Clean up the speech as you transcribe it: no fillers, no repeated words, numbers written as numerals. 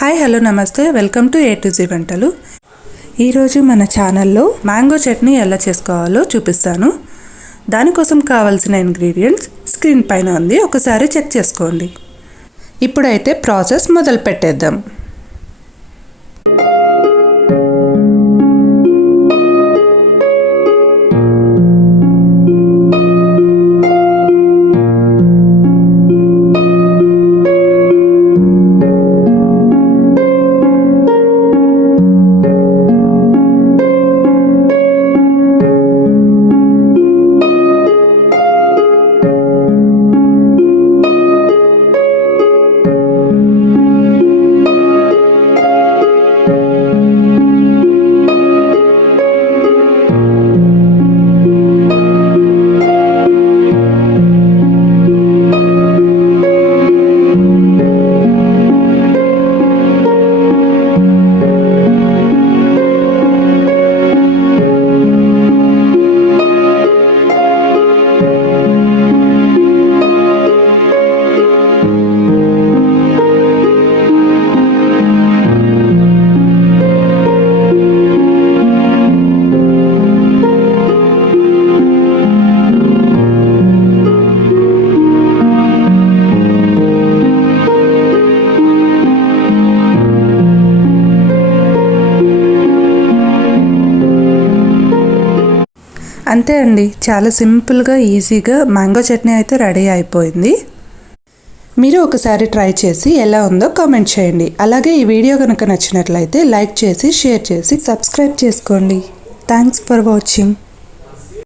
Hi hello నమస్తే welcome to A to Z వంటలు. ఈరోజు మన ఛానల్లో మ్యాంగో చట్నీ ఎలా చేసుకోవాలో చూపిస్తాను. దానికోసం కావాల్సిన ఇంగ్రీడియంట్స్ స్క్రీన్ పైన ఉంది, ఒకసారి చెక్ చేసుకోండి. ఇప్పుడైతే ప్రాసెస్ మొదలు పెట్టేద్దాం. అంతే అండి, చాలా సింపుల్గా ఈజీగా మ్యాంగో చట్నీ అయితే రెడీ అయిపోయింది. మీరు ఒకసారి ట్రై చేసి ఎలా ఉందో కామెంట్ చేయండి. అలాగే ఈ వీడియో కనుక నచ్చినట్లయితే లైక్ చేసి షేర్ చేసి సబ్స్క్రైబ్ చేసుకోండి. Thanks for watching.